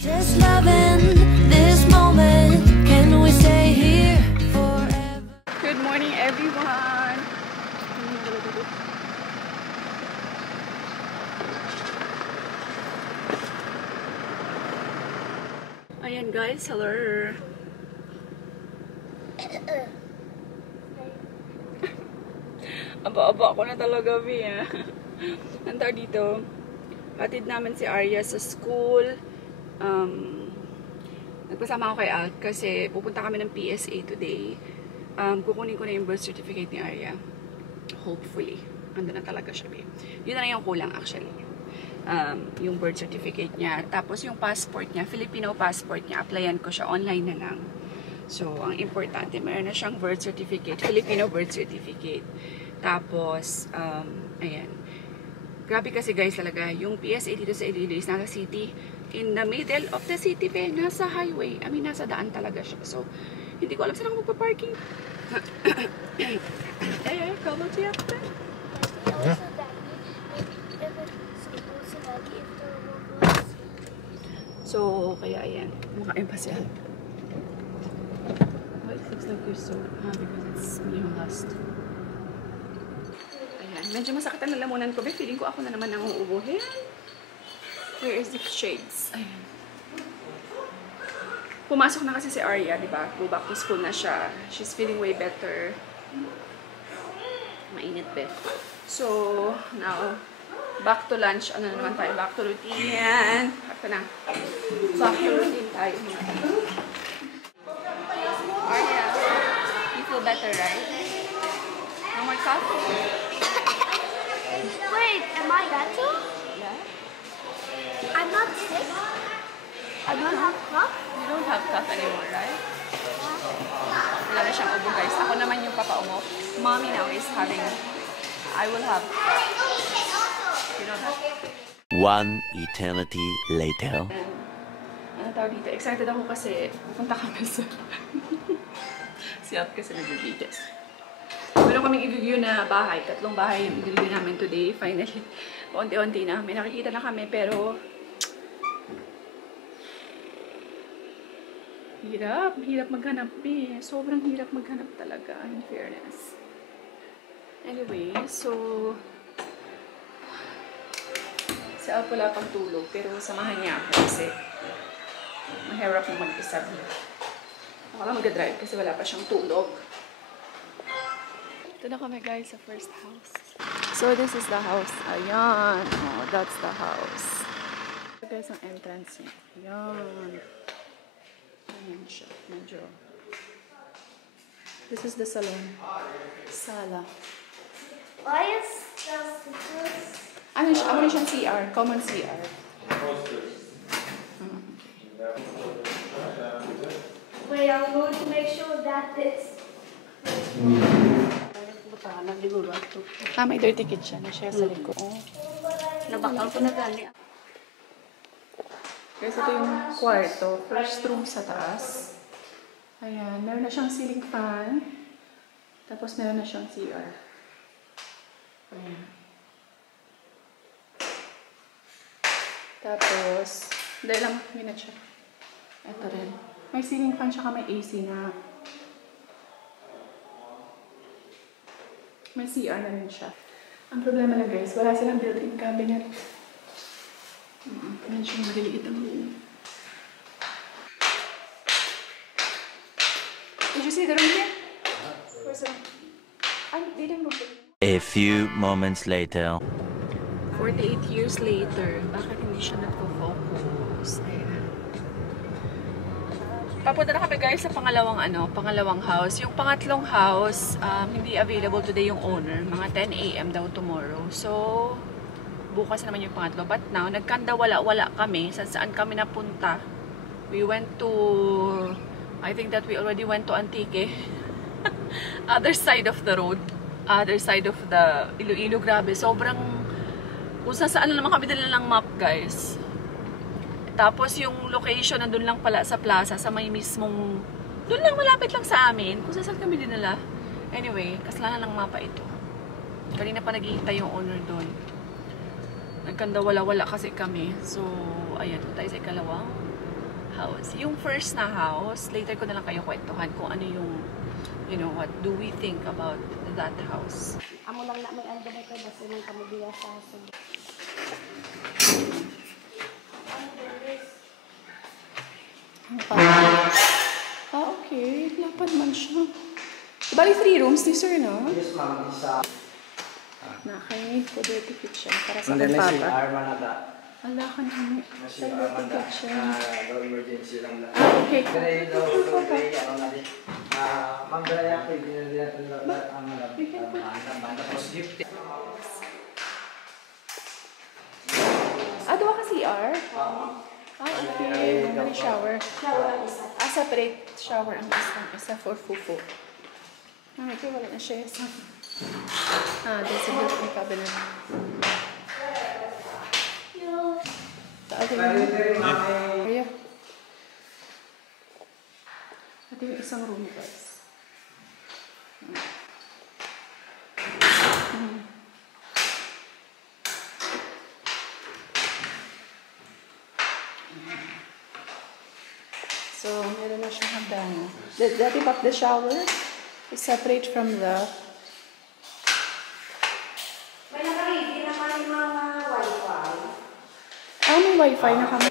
Just loving this moment. Can we stay here forever? Good morning, everyone. Ayan guys, hello. Aba-aba ako na talaga, Bea. Ang tawag dito, hatid namin si Arya sa school. Nagpasama ako kay Alt kasi pupunta kami ng PSA today. Kukunin ko na yung birth certificate ni Arya. Hopefully. Ando na talaga siya, Bea. Yun na lang yung kulang actually. Yung birth certificate niya. Tapos yung passport niya, Filipino passport niya, applyan ko siya online na lang. So, ang importante, mayroon na siyang birth certificate, Filipino birth certificate. Tapos, ayan. Grabe kasi guys talaga, yung PSA dito sa Iloilo is nasa city, in the middle of the city, nasa highway. I mean, nasa daan talaga siya. So, hindi ko alam saan ako magpa-parking. Come on, siya. So, kaya ayan. Makain pa siya. Oh, it looks like you're so happy because it's me yung last. Ayan. Medyo masakit ang lalamunan ko. Feeling ko ako na naman ang uubuhin. Where is the shades? Ayan. Pumasok na kasi si Arya, di ba? Go back to school na siya. She's feeling way better. Mainit ba? So, now, back to lunch. Ano naman tayo? Back to routine. Yan. Back na. Back to routine tayo. Arya, you feel better, right? No more coffee? Wait, am I better? Yeah. I'm not sick. I don't have cough. You don't have cough anymore, right? Wala na siyang ubo, guys. Ako naman yung papaubo. Mommy now is having... I will have... You don't have... One eternity later. Ano tawag dito? Excited ako kasi pupunta kami sa... si Alt kasi nag-videos. Meron kaming i-review na bahay. 3 bahay yung i-review namin today. Finally, onti-onti na. May nakikita na kami pero... Hirap maghanap eh. Sobrang hirap maghanap talaga, in fairness. Anyway, so... Si Alp wala pang tulog, pero samahan niya ako kasi mahirap na mag-isa. Ako lang mag-drive kasi wala pa siyang tulog. Ito na kami guys sa first house. So this is the house. Ayan. Oh, that's the house. Ito guys ang entrance niya. Ayan. Ayan siya. Medyo. This is the salon. Sala. Why is this? Ano siyang CR? Common CR. Wait, I'm going to make sure that this. May dirty kitchen. Siya sa likod. Nabakal ko na gali. Guys, ito yung kwarto. First room sa taas. Ayan. Meron na siyang ceiling fan. Tapos meron na siyang CR. Ayan. Tapos, dahil lang minute siya. Ito rin. May ceiling fan siya may AC na. May CR na rin siya. Ang problema na guys, wala silang built-in cabinet. Medyo maliliit ang room. Did you see the room here? Where's the room? I didn't go. A few moments later. 48 years later, bakit hindi siya nagpo-focus? Ayan. Papunta na kami guys sa pangalawang house. Yung pangatlong house, hindi available today yung owner. Mga 10 AM daw tomorrow. So, bukas naman yung pangatlo. But now, nagkanda wala kami. Saan kami napunta? We went to, I think that we already went to Antique. Other side of the road. Other side of the Iloilo. Grabe, sobrang kung saan naman kami dala ng map guys. Tapos yung location nandun lang pala sa plaza, sa may mismong, doon lang malapit lang sa amin. Kung saan kami dinala. Anyway, kasalanan ng mapa ito. Kanina pa naghihintay yung owner doon. Nagkanda wala kasi kami. So, ayan, tayo sa ikalawang house. Yung first na house, later ko na lang kayo kwentuhan kung ano yung, you know, what do we think about that house. Amo lang na may ando mo kay basta nang kamubiya sa hasog. Okay. Lapad man siya. Bali, 3 rooms ni sir, no? Yes, ma'am. Isa. Nakay ko dirty kitchen para sa Hindi na si papa. Arman na da. Ala ka naman. Si Sa Arman dirty da. kitchen. Daw emergency lang na. Okay. Kaya daw ako na din. Ma'am, dala ako. Hindi na din natin ang banda. Tapos gift. Doon ka CR? Okay. May shower. Separate shower ang isa for fufu. Okay, wala na siya isa. There's a built-in cabinet. Sa atin yung area. Ito yung isang room, guys. So, meron na siyang hagdan. Dati pa the shower is separate from the... May naka-ready naman yung mga wifi. may wifi na kami.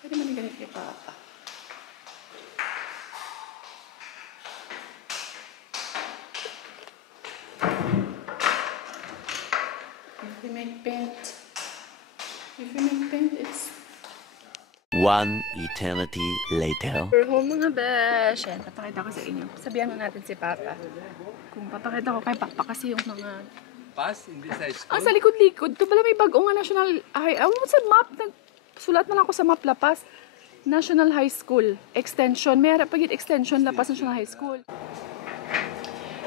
Pwede man yung ganit kay Papa. If we make paint, it's... One eternity later. We're home mga besh. Yan, papakita ko sa inyo. Sabihan mo natin si Papa. Kung papakita ko kay Papa kasi yung mga... Pass in this high school. Sa likod-likod. Ito pala may bagong nga national... Ay, sa map. Sulat na lang ako sa map Lapas. National High School. Extension. May harap pagit extension Lapas National High School.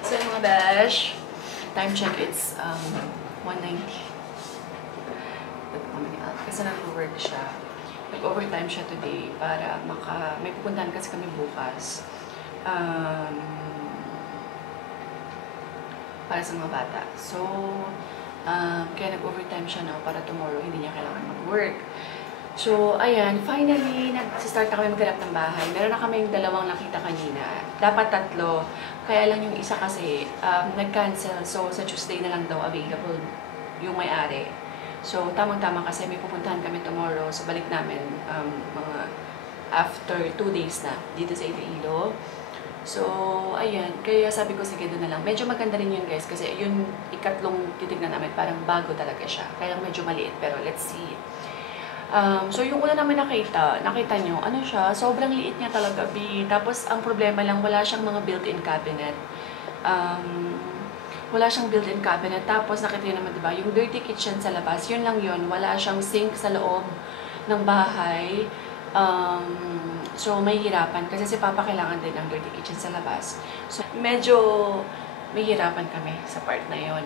So yung mga besh. Time check, it's 1:90. Kasi nag-work siya. Nag-overtime siya today para may pupuntahan kasi kami bukas. Para sa mga bata. So, kaya nag-overtime siya now para tomorrow hindi niya kailangan mag-work. So, ayan, finally, nag-start na kami maghanap ng bahay. Meron na kaming 2 nakita kanina. Dapat 3. Kaya lang yung isa kasi nag-cancel. So, sa Tuesday na lang daw available yung may-ari. So, tamang-tama kasi may pupuntahan kami tomorrow. So, balik namin mga after 2 days na dito sa Iloilo. So, ayan. Kaya sabi ko, sige, doon na lang. Medyo maganda rin yun, guys. Kasi yun, ikatlong titignan namin. Parang bago talaga siya. Kaya medyo maliit. Pero let's see. So, yung una namin nakita nyo, ano siya, sobrang liit niya talaga, B. Tapos, ang problema lang, wala siyang mga built-in cabinet. Wala siyang built-in cabinet. Tapos, nakita nyo naman, diba, yung dirty kitchen sa labas, yun lang yun. Wala siyang sink sa loob ng bahay. So, may hirapan. Kasi si Papa kailangan din ng dirty kitchen sa labas. So, medyo may hirapan kami sa part na yun.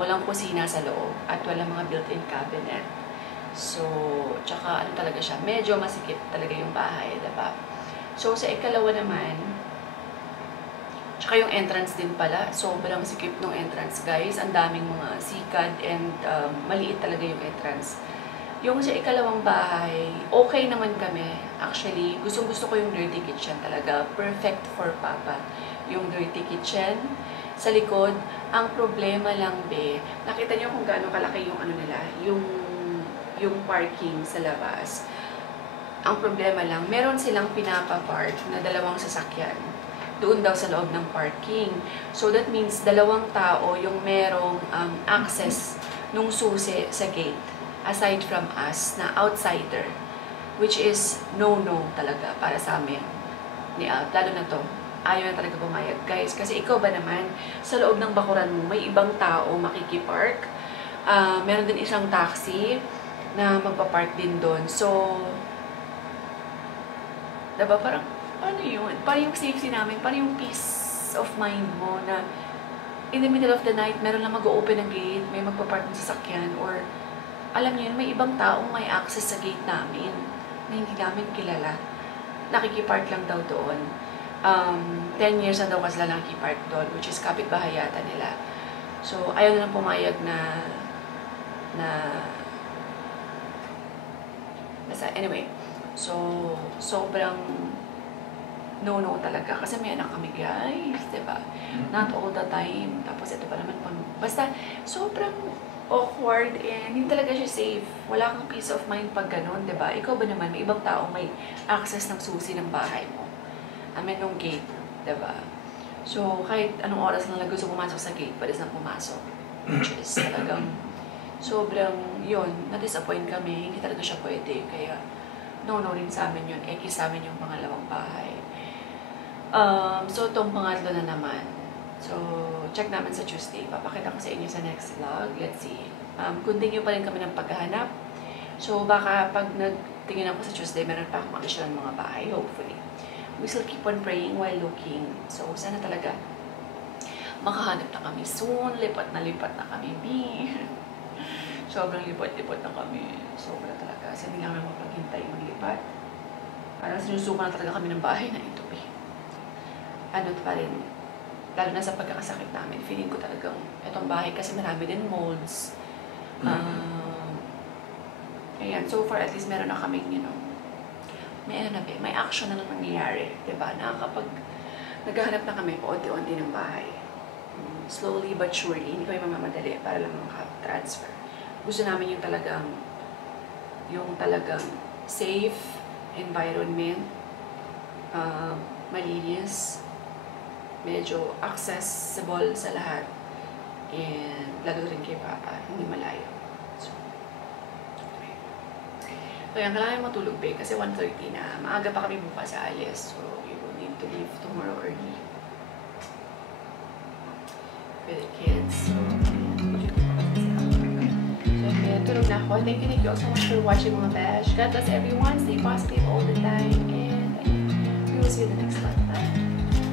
Walang kusina sa loob at walang mga built-in cabinet. So, tsaka ano talaga siya, medyo masikip talaga yung bahay, diba? So, sa ikalawa naman, tsaka yung entrance din pala, sobrang sikip ng entrance, guys. Ang daming mga sikad and maliit talaga yung entrance. Yung sa ikalawang bahay, okay naman kami. Actually, gustong-gusto ko yung dirty kitchen talaga. Perfect for Papa. Yung dirty kitchen. Sa likod, ang problema lang, be, nakita niyo kung gaano kalaki yung ano nila, yung parking sa labas. Ang problema lang, meron silang pinapapark na 2 sasakyan. Doon daw sa loob ng parking. So that means 2 tao yung merong access nung susi sa gate. Aside from us, na outsider. Which is no-no talaga para sa amin. Lalo na to. Ayaw na talaga pumayag, guys. Kasi ikaw ba naman, sa loob ng bakuran mo, may ibang tao makikipark. Meron din isang taxi na magpapark din doon. So, diba, parang, paano yun? Parang yung safety namin, parang yung peace of mind mo na in the middle of the night, meron lang mag-open ng gate, may magpapark ng sasakyan, or alam niyo yun, may ibang taong may access sa gate namin na hindi namin kilala. Nakikipark lang daw doon. 10 years na daw kasi lang nakikipark doon, which is kapitbahay yata nila. So, ayaw na lang pumayag na Basta, anyway. So, sobrang no talaga. Kasi may anak kami, guys. Diba? Not all the time. Tapos, ito pa naman pang... Basta, sobrang awkward and hindi talaga siya safe. Wala kang peace of mind pag ganun, diba? Ikaw ba naman, may ibang taong may access ng susi ng bahay mo. Nung gate, diba? So, kahit anong oras lang gusto pumasok sa gate, pwede nang pumasok. Which is talagang sobrang, yun, na-disappoint kami. Hindi talaga siya pwede. Kaya, no rin sa amin yun. Sa amin yung pangalawang bahay. So, itong pangatlo na naman. So, check namin sa Tuesday. Papakita ko sa inyo sa next vlog. Let's see. Continue pa rin kami ng paghahanap. So, baka pag nagtingin ako sa Tuesday, meron pa akong additional mga bahay, hopefully. We still keep on praying while looking. So, sana talaga makahanap na kami soon. Lipat na kami. Sobrang lipat na kami. Sobra talaga. Kasi hindi namin mapaghintay maglipat. Parang sinusuka na talaga kami ng bahay na ito. Ano pa rin, lalo na sa pagkakasakit namin, feeling ko talagang itong bahay kasi marami din molds. Ayan, so far at least meron na kaming, you know, may action na nangyayari, diba? Kapag naghahanap na kami paunti-unti ng bahay, slowly but surely, hindi kami mamamadali para lang maka-transfer. Gusto namin yung talagang safe environment, malinis, medyo accessible sa lahat, and lalo rin kay Papa, hindi malayo. So, kaya kailangan matulog ba kasi 1:30 na. Maaga pa kami bukas sa alis, so we will need to leave tomorrow early for the kids. So, tulog na ako. Thank you all so much for watching mga besh. God bless everyone. Stay positive all the time, and we will see you in the next one. Bye!